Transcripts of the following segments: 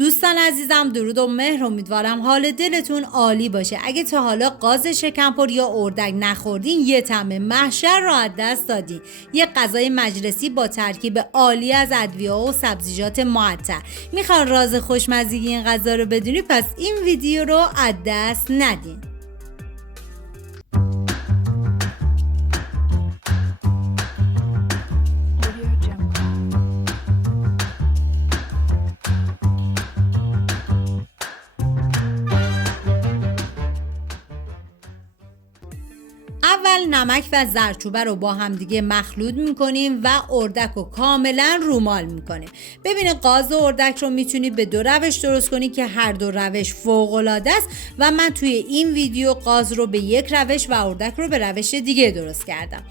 دوستان عزیزم، درود و مهر. امیدوارم حال دلتون عالی باشه. اگه تا حالا قاز شکمپر یا اردک نخوردین، یه طعم محشر رو از دست دادین. یه غذای مجلسی با ترکیب عالی از ادویه و سبزیجات معطر. میخوان راز خوشمزگی این غذا رو بدونی؟ پس این ویدیو رو از دست ندین. اول نمک و زردچوبه رو با هم دیگه مخلوط میکنیم و اردک رو کاملا رومال میکنیم. ببینید قاز اردک رو میتونید به دو روش درست کنید که هر دو روش فوق العاده است و من توی این ویدیو قاز رو به یک روش و اردک رو به روش دیگه درست کردم.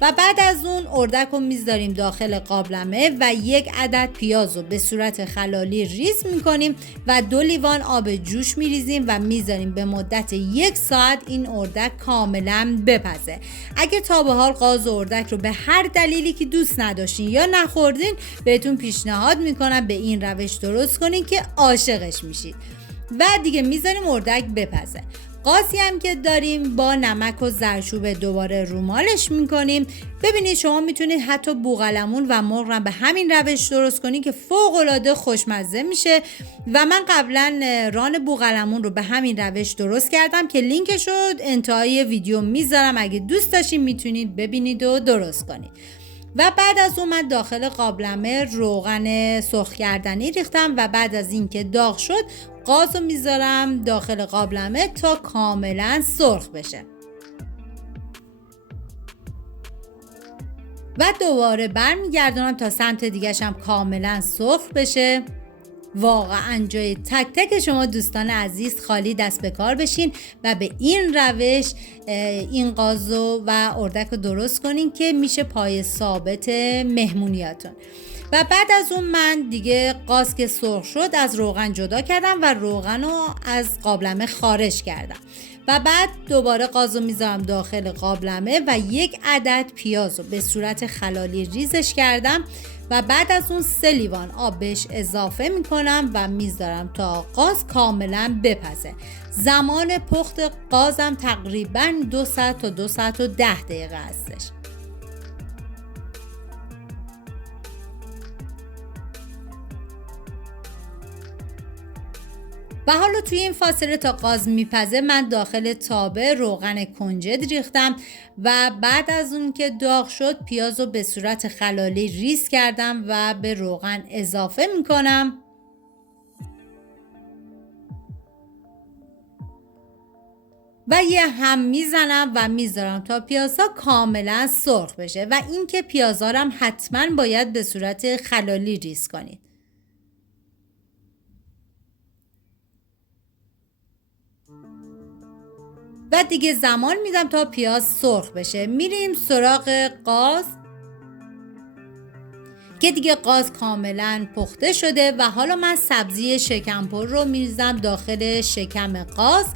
و بعد از اون اردک رو میذاریم داخل قابلمه و یک عدد پیاز رو به صورت خلالی ریز میکنیم و 2 لیوان آب جوش میریزیم و میذاریم به مدت 1 ساعت این اردک کاملا بپزه. اگه تا به حال قاز اردک رو به هر دلیلی که دوست نداشتین یا نخوردین، بهتون پیشنهاد میکنم به این روش درست کنین که عاشقش میشید. و دیگه میذاریم اردک بپزه. قاسی هم که داریم با نمک و زردچوبه دوباره رومالش میکنیم. ببینید شما میتونید حتی بوقلمون و مرغ رو به همین روش درست کنید که فوق العاده خوشمزه میشه و من قبلا ران بوقلمون رو به همین روش درست کردم که لینکش رو انتهای ویدیو میذارم. اگه دوست داشتین میتونید ببینید و درست کنید. و بعد از اون من داخل قابلمه روغن سرخ کردنی ریختم و بعد از اینکه داغ شد قاز رو میذارم داخل قابلمه تا کاملا سرخ بشه و دوباره برمیگردونم تا سمت دیگه‌ش هم کاملا سرخ بشه. واقعا جای تک تک شما دوستان عزیز خالی دست به کار بشین و به این روش این قازو و اردک رو درست کنین که میشه پای ثابت مهمونیاتون. و بعد از اون من دیگه قاز که سرخ شد از روغن جدا کردم و روغن رو از قابلمه خارج کردم و بعد دوباره قاز رو میذارم داخل قابلمه و یک عدد پیاز رو به صورت خلالی ریزش کردم و بعد از اون 3 لیوان آب بهش اضافه میکنم و میذارم تا قاز کاملا بپزه. زمان پخت قازم تقریبا 2 ساعت تا 2 ساعت و 10 دقیقه هستش. و حالا توی این فاصله تا قاز میپزه من داخل تابه روغن کنجد ریختم و بعد از اون که داغ شد پیاز رو به صورت خلالی ریز کردم و به روغن اضافه میکنم و یه هم میزنم و میذارم تا پیازها کاملا سرخ بشه و این که پیازها هم حتما باید به صورت خلالی ریز کنید. و دیگه زمان میدم تا پیاز سرخ بشه. میریم سراغ قاز که دیگه قاز کاملا پخته شده و حالا من سبزی شکمپر رو میریزم داخل شکم قاز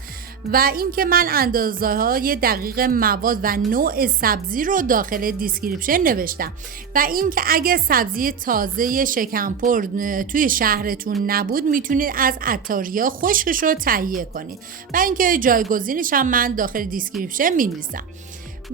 و این که من اندازه های دقیق مواد و نوع سبزی رو داخل دیسکریپشن نوشتم و این که اگه سبزی تازه شکمپر توی شهرتون نبود میتونید از عطاریا خشکش رو تهیه کنید و اینکه جایگزینش هم من داخل دیسکریپشن مینویسم.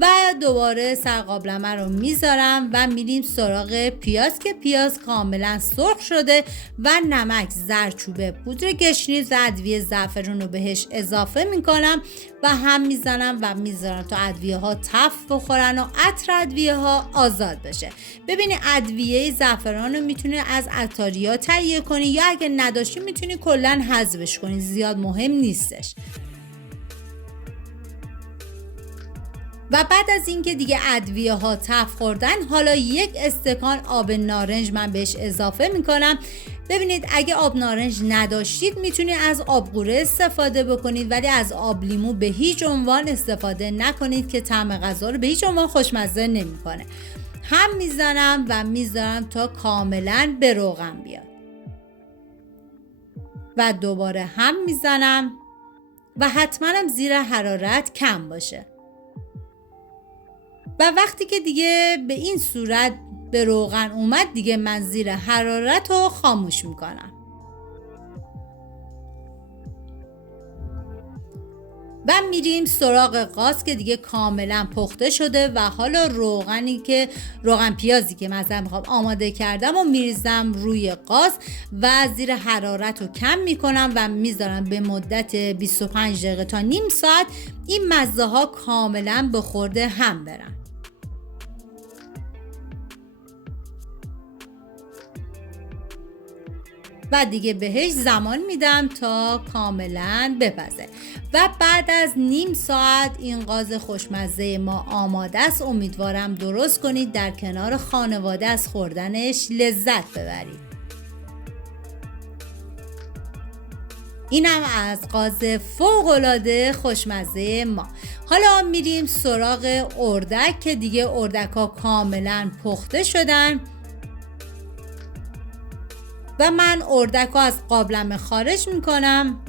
و دوباره سر قابلمه رو میذارم و میریم سراغ پیاز که پیاز کاملا سرخ شده و نمک، زردچوبه، پودر گشنیز و ادویه زعفرون رو بهش اضافه میکنم و هم میزنم و میذارم تا ادویه ها تف بخورن و عطر ادویه ها آزاد بشه. ببینید ادویه زعفران رو میتونید از عطاریا تهیه کنید یا اگه نداشتید میتونید کلا حذفش کنید، زیاد مهم نیستش. و بعد از اینکه دیگه ادویه ها تف خوردن حالا 1 استکان آب نارنج من بهش اضافه میکنم. ببینید اگه آب نارنج نداشتید میتونید از آب قوره استفاده بکنید ولی از آب لیمو به هیچ عنوان استفاده نکنید که طعم غذا رو به هیچ عنوان خوشمزه نمیکنه. هم میزنم و میذارم تا کاملا به روغن بیاد و دوباره هم میزنم و حتما هم زیر حرارت کم باشه. و وقتی که دیگه به این صورت به روغن اومد دیگه من زیر حرارت رو خاموش میکنم. و میریم سراغ قاز که دیگه کاملا پخته شده و حالا روغن پیازی که مثلا میخوام آماده کردم و میریزم روی قاز و زیر حرارت رو کم میکنم و میذارم به مدت 25 دقیقه تا نیم ساعت این مزه ها کاملا به خورده هم برن. و دیگه بهش زمان میدم تا کاملا بپزه و بعد از نیم ساعت این قاز خوشمزه ما آماده است. امیدوارم درست کنید، در کنار خانواده از خوردنش لذت ببرید. اینم از قاز فوق‌العاده خوشمزه ما. حالا میریم سراغ اردک که دیگه اردک ها کاملا پخته شدن و من اردک ها از قابلمه خارج میکنم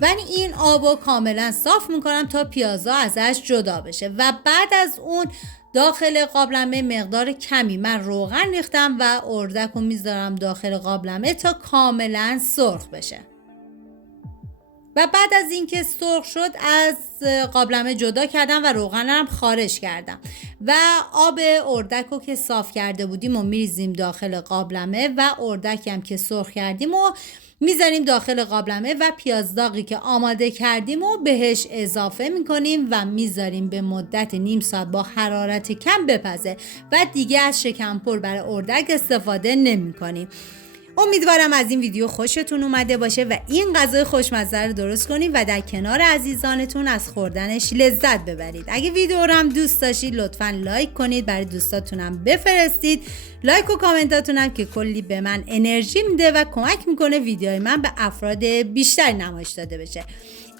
و این آبو کاملا صاف میکنم تا پیازا ازش جدا بشه و بعد از اون داخل قابلمه مقدار کمی من روغن ریختم و اردک رو میذارم داخل قابلمه تا کاملا سرخ بشه و بعد از اینکه سرخ شد از قابلمه جدا کردم و روغنم خارج کردم و آب اردک رو که صاف کرده بودیم و میریزیم داخل قابلمه و اردک هم که سرخ کردیم و میذاریم داخل قابلمه و پیاز داغی که آماده کردیم و بهش اضافه میکنیم و میذاریم به مدت نیم ساعت با حرارت کم بپزه و دیگه از شکمپر برای اردک استفاده نمیکنیم. امیدوارم از این ویدیو خوشتون اومده باشه و این غذای خوشمزه رو درست کنید و در کنار عزیزانتون از خوردنش لذت ببرید. اگه ویدیو رو هم دوست داشتید لطفاً لایک کنید، برای دوستاتونم بفرستید. لایک و کامنتاتونم که کلی به من انرژی میده و کمک میکنه ویدیوهای من به افراد بیشتر نمایش داده بشه.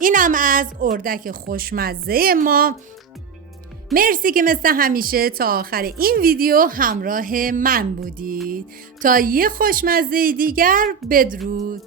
اینم از اردک خوشمزه ما. مرسی که مثل همیشه تا آخر این ویدیو همراه من بودید. تا یه خوشمزه دیگر، بدرود.